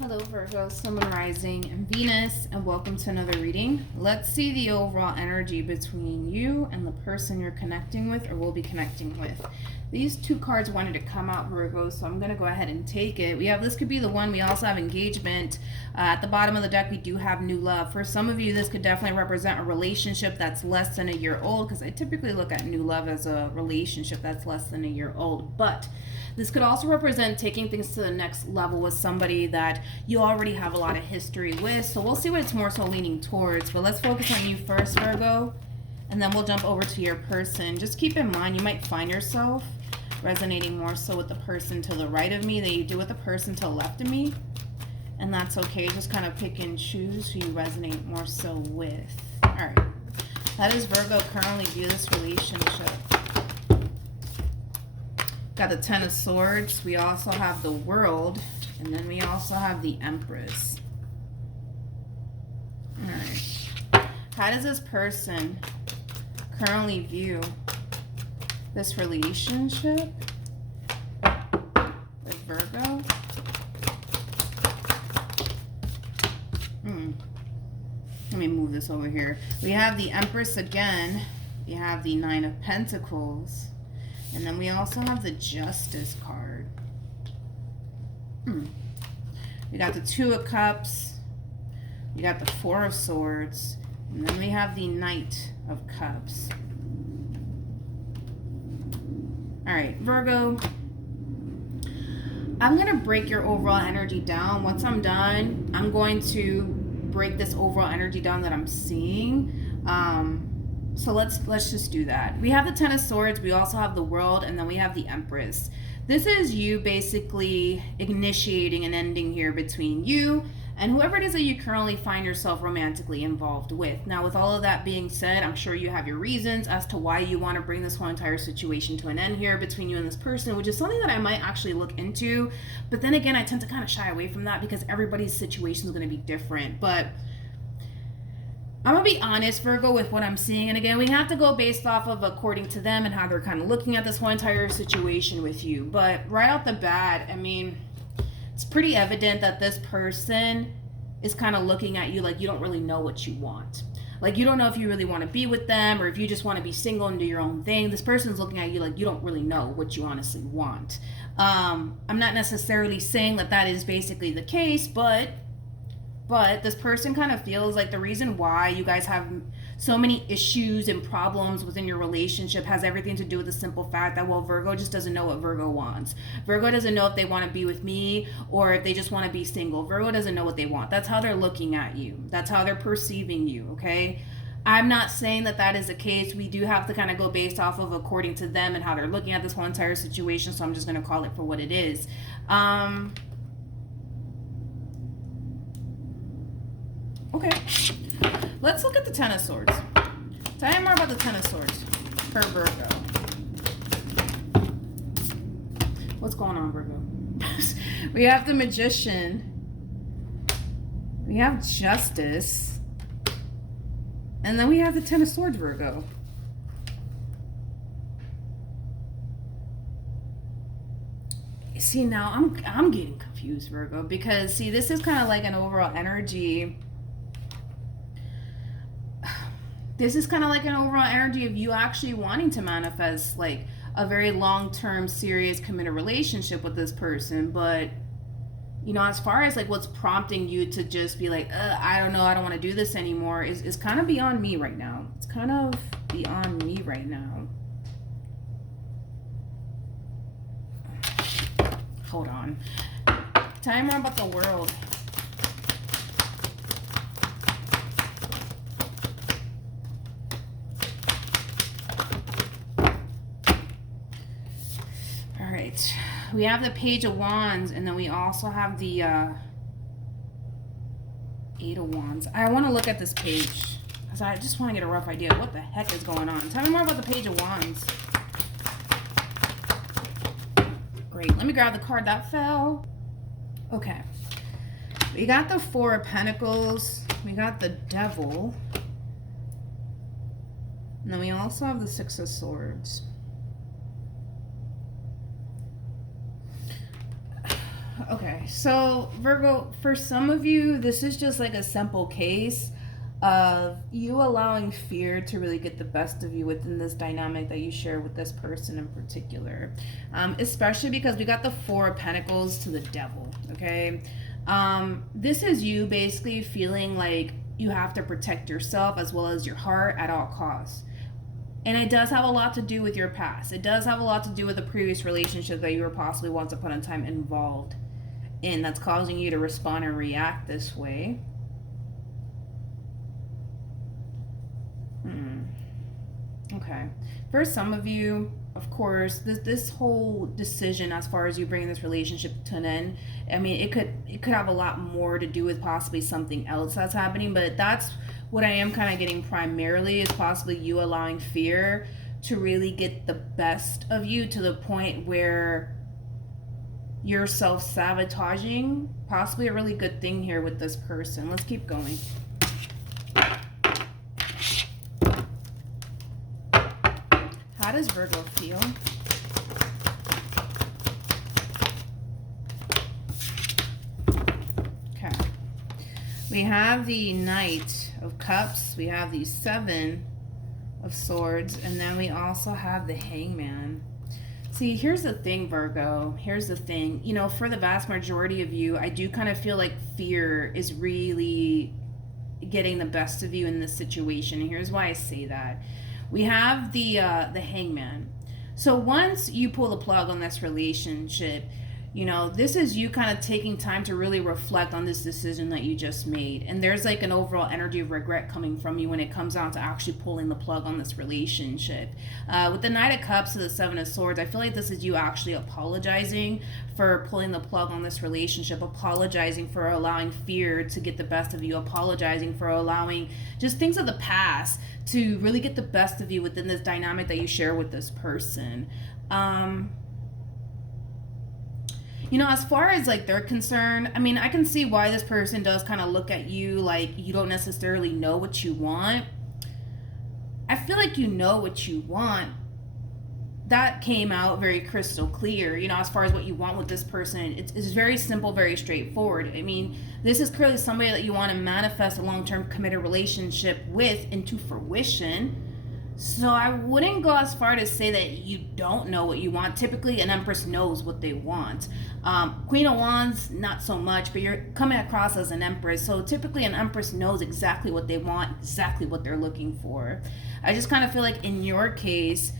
Hello Virgo, Sun, Moon, Rising, and Venus, and welcome to another reading. Let's see the overall energy between you and the person you're connecting with or will be connecting with. These two cards wanted to come out, Virgo, so I'm going to go ahead and take it. We have, this could be the one, we also have engagement. At the bottom of the deck, we do have new love. For some of you, this could definitely represent a relationship that's less than a year old, because I typically look at new love as a relationship that's less than a year old. But this could also represent taking things to the next level with somebody that you already have a lot of history with. So we'll see what it's more so leaning towards. But let's focus on you first, Virgo, and then we'll jump over to your person. Just keep in mind, you might find yourself resonating more so with the person to the right of me than you do with the person to the left of me. And that's okay. Just kind of pick and choose who you resonate more so with. All right. How does Virgo currently view this relationship? Got the Ten of Swords. We also have the World. And then we also have the Empress. All right. How does this person currently view this relationship with Virgo? Let me move this over here. We have the Empress again. We have the Nine of Pentacles. And then we also have the Justice card. We got the Two of Cups. We got the Four of Swords. And then we have the Knight of Cups. All right, Virgo. I'm going to break your overall energy down. Once I'm done, I'm going to break this overall energy down that I'm seeing. So let's just do that. We have the Ten of Swords, we also have the World, and then we have the Empress. This is you basically initiating an ending here between you and whoever it is that you currently find yourself romantically involved with. Now, with all of that being said, I'm sure you have your reasons as to why you want to bring this whole entire situation to an end here between you and this person, which is something that I might actually look into. But then again, I tend to kind of shy away from that because everybody's situation is going to be different. But I'm going to be honest, Virgo, with what I'm seeing. And again, we have to go based off of according to them and how they're kind of looking at this whole entire situation with you. But right off the bat, I mean, it's pretty evident that this person is kind of looking at you like you don't really know what you want. Like you don't know if you really want to be with them or if you just want to be single and do your own thing. This person's looking at you like you don't really know what you honestly want. I'm not necessarily saying that that is basically the case, but this person kind of feels like the reason why you guys have so many issues and problems within your relationship has everything to do with the simple fact that, well, Virgo just doesn't know what Virgo wants. Virgo doesn't know if they want to be with me or if they just want to be single. Virgo doesn't know what they want. That's how they're looking at you. That's how they're perceiving you, okay? I'm not saying that that is the case. We do have to kind of go based off of according to them and how they're looking at this whole entire situation, so I'm just going to call it for what it is. Okay, let's look at the Ten of Swords. Tell me more about the Ten of Swords for Virgo. What's going on, Virgo? We have the Magician. We have Justice. And then we have the Ten of Swords, Virgo. See, now I'm getting confused, Virgo, because see, this is kind of like an overall energy. This is kind of like an overall energy of you actually wanting to manifest like a very long-term, serious, committed relationship with this person. But, you know, as far as like what's prompting you to just be like, I don't know, I don't want to do this anymore, is kind of beyond me right now. It's kind of beyond me right now. Hold on. Tell me more about the World. All right. We have the Page of Wands, and then we also have the Eight of Wands. I want to look at this page because I just want to get a rough idea of what the heck is going on. Tell me more about the Page of Wands. Great. Let me grab the card that fell. Okay. We got the Four of Pentacles. We got the Devil. And then we also have the Six of Swords. Okay, so Virgo, for some of you, this is just like a simple case of you allowing fear to really get the best of you within this dynamic that you share with this person in particular. Especially because we got the Four of Pentacles to the Devil, okay? This is you basically feeling like you have to protect yourself as well as your heart at all costs. And it does have a lot to do with your past. It does have a lot to do with the previous relationship that you were possibly once upon a time involved in that's causing you to respond and react this way. Okay. For some of you, of course, this whole decision as far as you bringing this relationship to an end, I mean, it could have a lot more to do with possibly something else that's happening, but that's what I am kind of getting primarily is possibly you allowing fear to really get the best of you to the point where you're self-sabotaging. Possibly a really good thing here with this person. Let's keep going. How does Virgo feel? Okay. We have the Knight of Cups. We have the Seven of Swords. And then we also have the Hangman. See, here's the thing, Virgo. Here's the thing. You know, for the vast majority of you, I do kind of feel like fear is really getting the best of you in this situation. And here's why I say that. We have the Hangman. So once you pull the plug on this relationship, you know, this is you kind of taking time to really reflect on this decision that you just made. And there's like an overall energy of regret coming from you when it comes down to actually pulling the plug on this relationship. With the Knight of Cups to the Seven of Swords, I feel like this is you actually apologizing for pulling the plug on this relationship, apologizing for allowing fear to get the best of you, apologizing for allowing just things of the past to really get the best of you within this dynamic that you share with this person. You know, as far as like they're concerned, I mean, I can see why this person does kind of look at you like you don't necessarily know what you want. I feel like you know what you want. That came out very crystal clear, you know, as far as what you want with this person. It's very simple, very straightforward. I mean, this is clearly somebody that you want to manifest a long-term committed relationship with into fruition. So I wouldn't go as far to say that you don't know what you want. Typically, an Empress knows what they want. Queen of Wands, not so much, but you're coming across as an Empress. So typically, an Empress knows exactly what they want, exactly what they're looking for. I just kind of feel like in your case,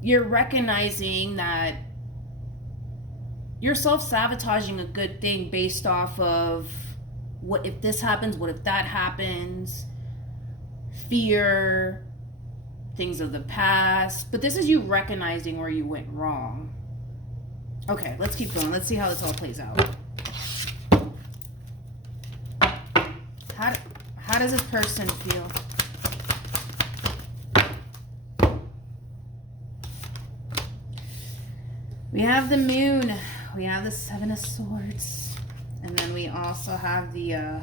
you're recognizing that you're self-sabotaging a good thing based off of what if this happens, what if that happens, fear, things of the past. But this is you recognizing where you went wrong. Okay, let's keep going. Let's see how this all plays out. How does this person feel? We have the Moon. We have the Seven of Swords. And then we also have the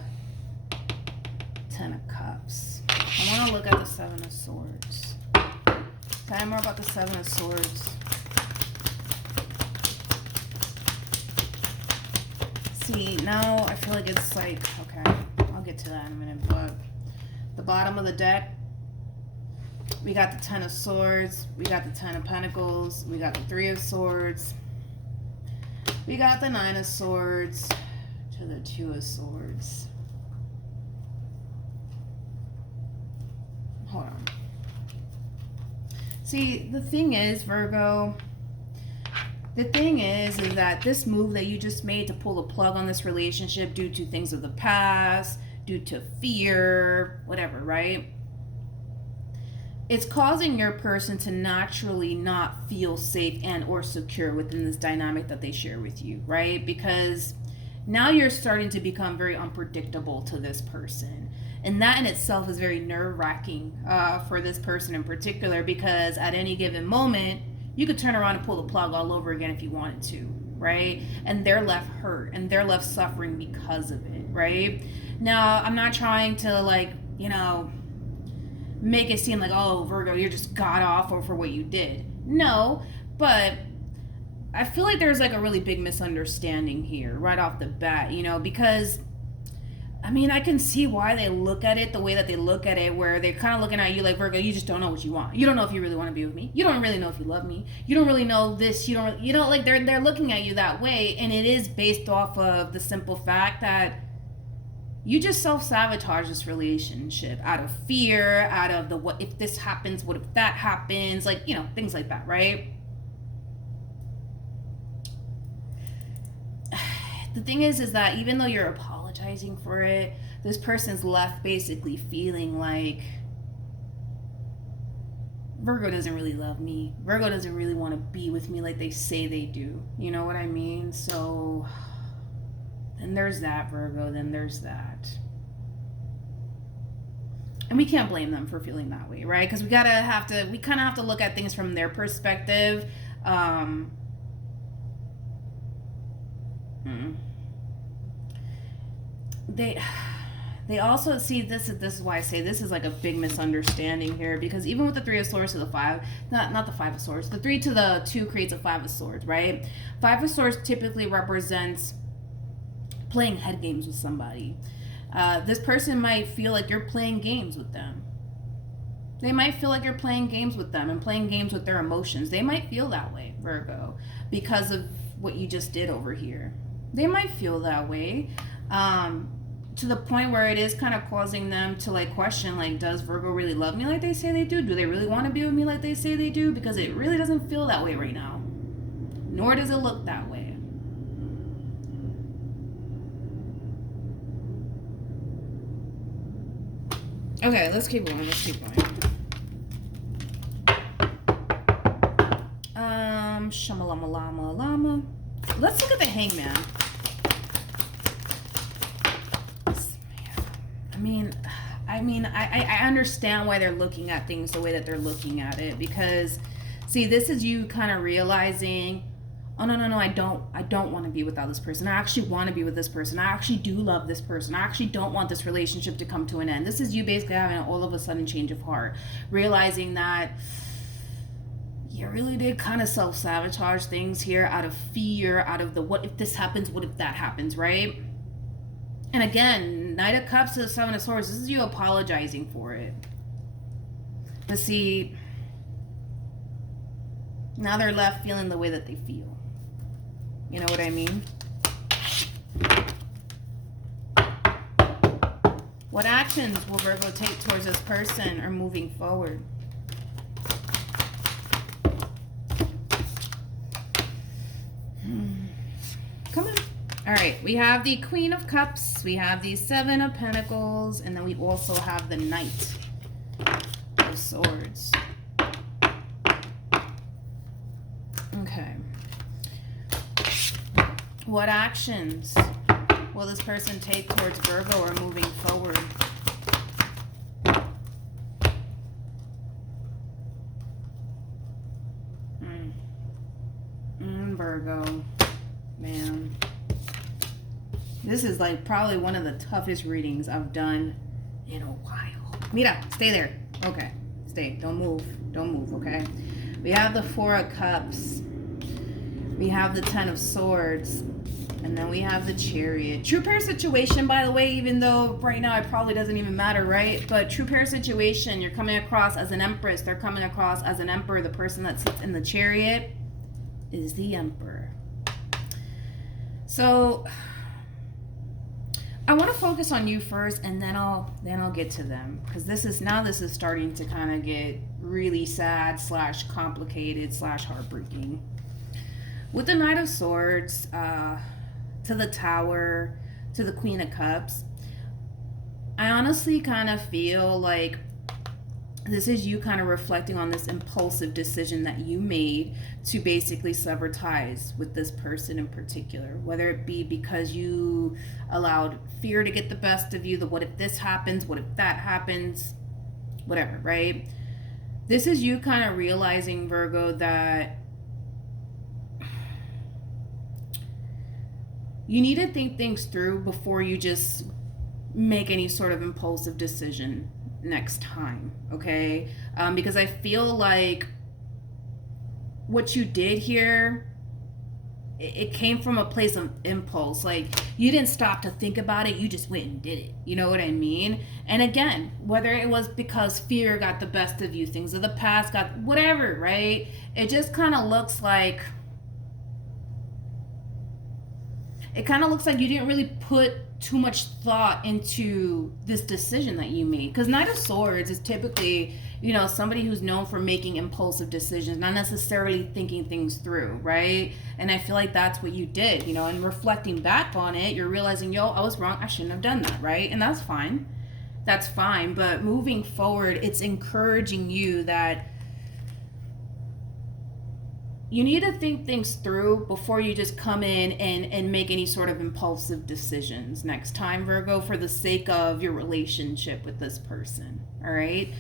Ten of Cups. I want to look at the Seven of Swords. Tell me more about the Seven of Swords. See, now I feel like it's like, okay, I'll get to that in a minute, but the bottom of the deck, we got the Ten of Swords, we got the Ten of Pentacles, we got the Three of Swords, we got the Nine of Swords to the Two of Swords. Hold on. See, the thing is, Virgo, the thing is that this move that you just made to pull the plug on this relationship due to things of the past, due to fear, whatever, right? It's causing your person to naturally not feel safe and or secure within this dynamic that they share with you, right? Because now you're starting to become very unpredictable to this person. And that in itself is very nerve-wracking for this person in particular, because at any given moment, you could turn around and pull the plug all over again if you wanted to, right? And they're left hurt and they're left suffering because of it, right? Now, I'm not trying to, like, you know, make it seem like, oh, Virgo, you're just god awful for what you did. No, but I feel like there's like a really big misunderstanding here right off the bat, you know, because I mean, I can see why they look at it the way that they look at it, where they're kind of looking at you like, Virgo, you just don't know what you want. You don't know if you really want to be with me. You don't really know if you love me. You don't really know this. You don't like, they're looking at you that way, and it is based off of the simple fact that you just self-sabotage this relationship out of fear, out of the what if this happens, what if that happens, like, you know, things like that, right? The thing is that even though you're apologizing for it, this person's left basically feeling like Virgo doesn't really love me. Virgo doesn't really want to be with me like they say they do. You know what I mean? So then there's that, Virgo. Then there's that. And we can't blame them for feeling that way, right? Because we kind of have to look at things from their perspective. They also see this is why I say this is like a big misunderstanding here, because even with the 3 of Swords to the 5, not the 5 of Swords, the 3 to the 2 creates a 5 of Swords, right? 5 of Swords typically represents playing head games with somebody. This person might feel like you're playing games with them. They might feel like you're playing games with them and playing games with their emotions. They might feel that way, Virgo, because of what you just did over here. They might feel that way. To the point where it is kind of causing them to like question, like, does Virgo really love me like they say they do? Do they really want to be with me like they say they do? Because it really doesn't feel that way right now. Nor does it look that way. Okay, let's keep going. Shamalama Lama Lama. Let's look at the Hangman. I understand why they're looking at things the way that they're looking at it, because see, this is you kind of realizing, oh no, I don't want to be without this person. I actually want to be with this person. I actually do love this person. I actually don't want this relationship to come to an end. This is you basically having an all of a sudden change of heart, realizing that you really did kind of self-sabotage things here out of fear, out of the what if this happens, what if that happens, right? And again, Knight of Cups to the 7 of Swords, this is you apologizing for it. But see, now they're left feeling the way that they feel. You know what I mean? What actions will Virgo take towards this person or moving forward? Come on. All right, we have the Queen of Cups, we have the 7 of Pentacles, and then we also have the Knight of Swords. Okay. What actions will this person take towards Virgo or moving forward? Virgo. Man. This is like probably one of the toughest readings I've done in a while. Mira, stay there. Okay. Stay. Don't move. Don't move, okay? We have the 4 of Cups. We have the 10 of Swords. And then we have the Chariot. True pair situation, by the way, even though right now it probably doesn't even matter, right? But true pair situation, you're coming across as an Empress. They're coming across as an Emperor. The person that sits in the Chariot is the Emperor. So I want to focus on you first, and then I'll get to them, because this is starting to kind of get really sad / complicated / heartbreaking. With the Knight of Swords, to the Tower, to the Queen of Cups, I honestly kind of feel like this is you kind of reflecting on this impulsive decision that you made to basically sever ties with this person in particular, whether it be because you allowed fear to get the best of you, the what if this happens, what if that happens, whatever, right? This is you kind of realizing, Virgo, that you need to think things through before you just make any sort of impulsive decision next time, okay? Because I feel like what you did here it came from a place of impulse. Like, you didn't stop to think about it, you just went and did it. You know what I mean? And again, whether it was because fear got the best of you, things of the past got whatever, right? It just kind of looks like you didn't really put too much thought into this decision that you made. Because Knight of Swords is typically, somebody who's known for making impulsive decisions, not necessarily thinking things through, right? And I feel like that's what you did, and reflecting back on it, you're realizing, I was wrong, I shouldn't have done that, right? And that's fine. That's fine. But moving forward, it's encouraging you that you need to think things through before you just come in and make any sort of impulsive decisions next time, Virgo, for the sake of your relationship with this person. All right?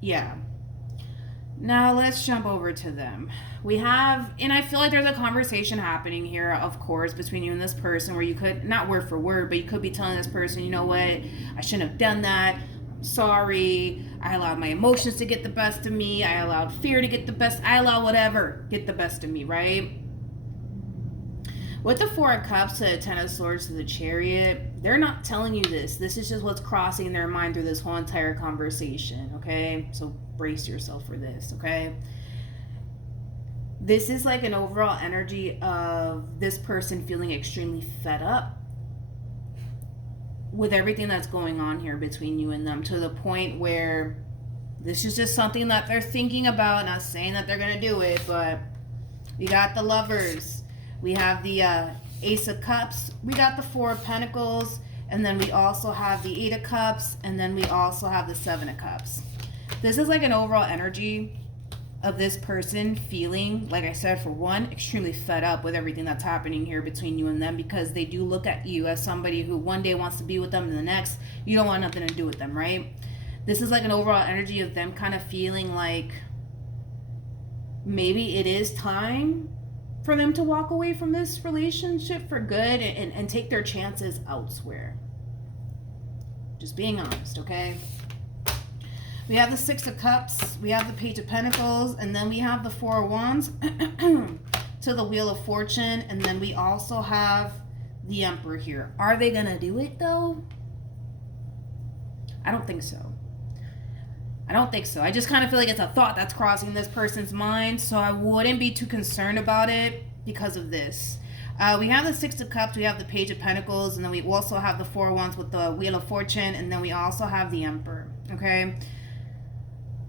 Yeah. Now let's jump over to them. And I feel like there's a conversation happening here, of course, between you and this person, where you could, not word for word, but you could be telling this person, you know what, I shouldn't have done that. Sorry, I allowed my emotions to get the best of me, I allowed fear to get the best, I allowed whatever get the best of me, right? With the Four of Cups to the Ten of Swords to the Chariot, they're not telling you this. This is just what's crossing their mind through this whole entire conversation, okay? So brace yourself for this, okay? This is like an overall energy of this person feeling extremely fed up with everything that's going on here between you and them, to the point where this is just something that they're thinking about. Not saying that they're gonna do it, but we got the Lovers, we have the Ace of Cups, we got the Four of Pentacles, and then we also have the Eight of Cups, and then we also have the Seven of Cups. This is like an overall energy of this person feeling, like I said, for one, extremely fed up with everything that's happening here between you and them, because they do look at you as somebody who one day wants to be with them and the next you don't want nothing to do with them, right? This is like an overall energy of them kind of feeling like maybe it is time for them to walk away from this relationship for good and take their chances elsewhere. Just being honest, okay? We have the Six of Cups, we have the Page of Pentacles, and then we have the Four of Wands to the Wheel of Fortune, and then we also have the Emperor here. Are they gonna do it though? I don't think so. I just kind of feel like it's a thought that's crossing this person's mind, so I wouldn't be too concerned about it because of this. We have the Six of Cups, we have the Page of Pentacles, and then we also have the Four of Wands with the Wheel of Fortune, and then we also have the Emperor, okay?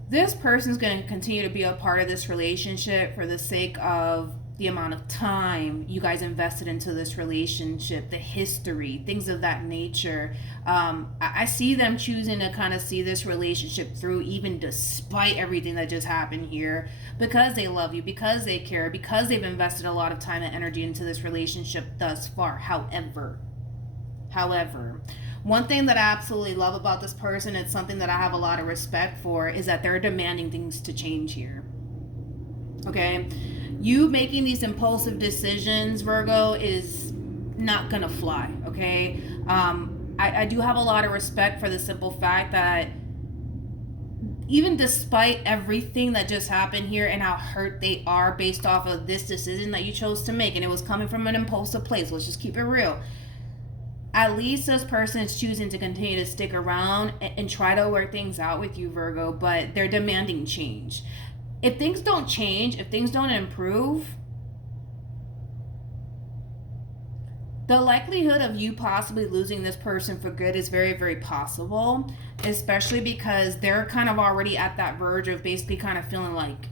This person's going to continue to be a part of this relationship for the sake of the amount of time you guys invested into this relationship, the history, things of that nature. I see them choosing to kind of see this relationship through, even despite everything that just happened here, because they love you, because they care, because they've invested a lot of time and energy into this relationship thus far. However, one thing that I absolutely love about this person, it's something that I have a lot of respect for, is that they're demanding things to change here. Okay? You making these impulsive decisions, Virgo, is not gonna fly, okay? I do have a lot of respect for the simple fact that even despite everything that just happened here and how hurt they are based off of this decision that you chose to make, and it was coming from an impulsive place, let's just keep it real. At least this person is choosing to continue to stick around and try to work things out with you, Virgo, but they're demanding change. If things don't change, if things don't improve, the likelihood of you possibly losing this person for good is very, very possible, especially because they're kind of already at that verge of basically kind of feeling like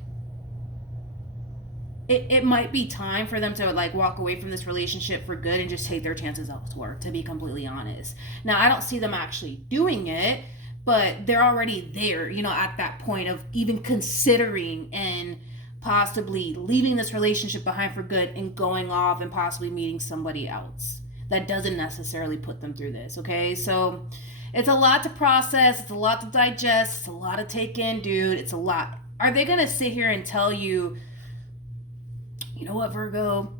it might be time for them to like walk away from this relationship for good and just take their chances elsewhere, to be completely honest. Now, I don't see them actually doing it, but they're already there, at that point of even considering and possibly leaving this relationship behind for good and going off and possibly meeting somebody else that doesn't necessarily put them through this, okay? So it's a lot to process, it's a lot to digest, it's a lot to take in, dude. It's a lot. Are they gonna sit here and tell you, you know what, Virgo,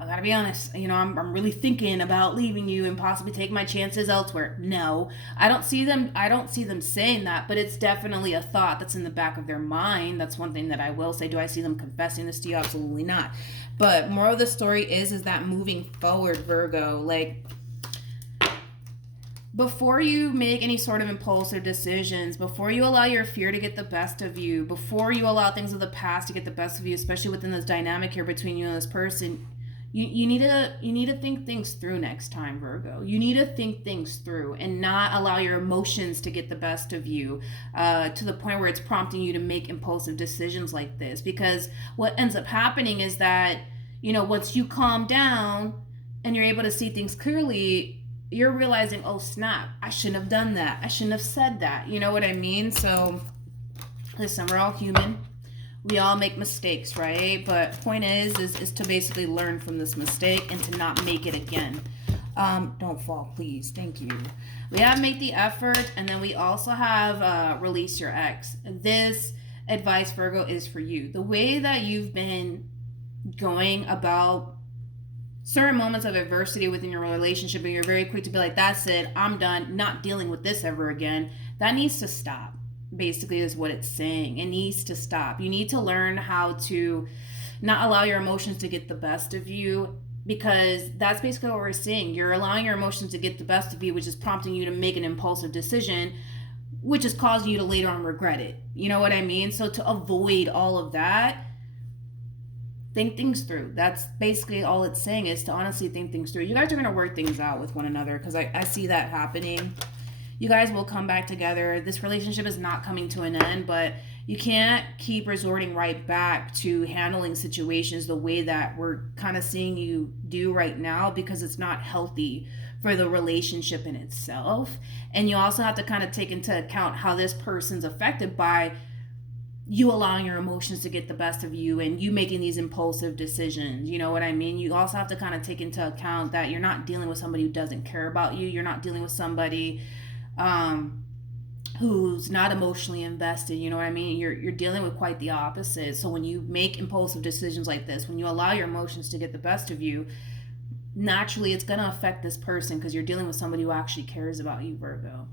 I gotta be honest, I'm really thinking about leaving you and possibly take my chances elsewhere. No, I don't see them saying that, but it's definitely a thought that's in the back of their mind. That's one thing that I will say. Do I see them confessing this to you? Absolutely not. But more of the story is that moving forward, Virgo, like, before you make any sort of impulsive decisions, before you allow your fear to get the best of you, before you allow things of the past to get the best of you, especially within this dynamic here between you and this person, you need to think things through next time, Virgo. You need to think things through and not allow your emotions to get the best of you, to the point where it's prompting you to make impulsive decisions like this. Because what ends up happening is that, once you calm down and you're able to see things clearly, you're realizing, oh snap, I shouldn't have done that. I shouldn't have said that. You know what I mean? So listen, we're all human. We all make mistakes, right? But point is to basically learn from this mistake and to not make it again. Don't fall, please. Thank you. We have make the effort, and then we also have release your ex. This advice, Virgo, is for you. The way that you've been going about certain moments of adversity within your relationship, and you're very quick to be like, that's it, I'm done, not dealing with this ever again, that needs to stop, basically, is what it's saying. It needs to stop. You need to learn how to not allow your emotions to get the best of you, because that's basically what we're seeing. You're allowing your emotions to get the best of you, which is prompting you to make an impulsive decision, which is causing you to later on regret it. You know what I mean? So to avoid all of that, think things through. That's basically all it's saying, is to honestly think things through. You guys are going to work things out with one another, because I see that happening. You guys will come back together. This relationship is not coming to an end, but you can't keep resorting right back to handling situations the way that we're kind of seeing you do right now, because it's not healthy for the relationship in itself. And you also have to kind of take into account how this person's affected by you allowing your emotions to get the best of you and you making these impulsive decisions. You know what I mean? You also have to kind of take into account that you're not dealing with somebody who doesn't care about you. You're not dealing with somebody who's not emotionally invested. You know what I mean? You're dealing with quite the opposite. So when you make impulsive decisions like this, when you allow your emotions to get the best of you, naturally it's going to affect this person, because you're dealing with somebody who actually cares about you, Virgo.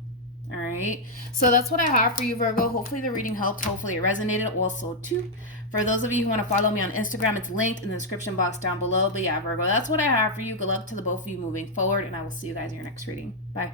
All right, so that's what I have for you, Virgo. Hopefully the reading helped. Hopefully it resonated. Also, too, for those of you who want to follow me on Instagram, it's linked in the description box down below. But yeah, Virgo, that's what I have for you. Good luck to the both of you moving forward, and I will see you guys in your next reading. Bye.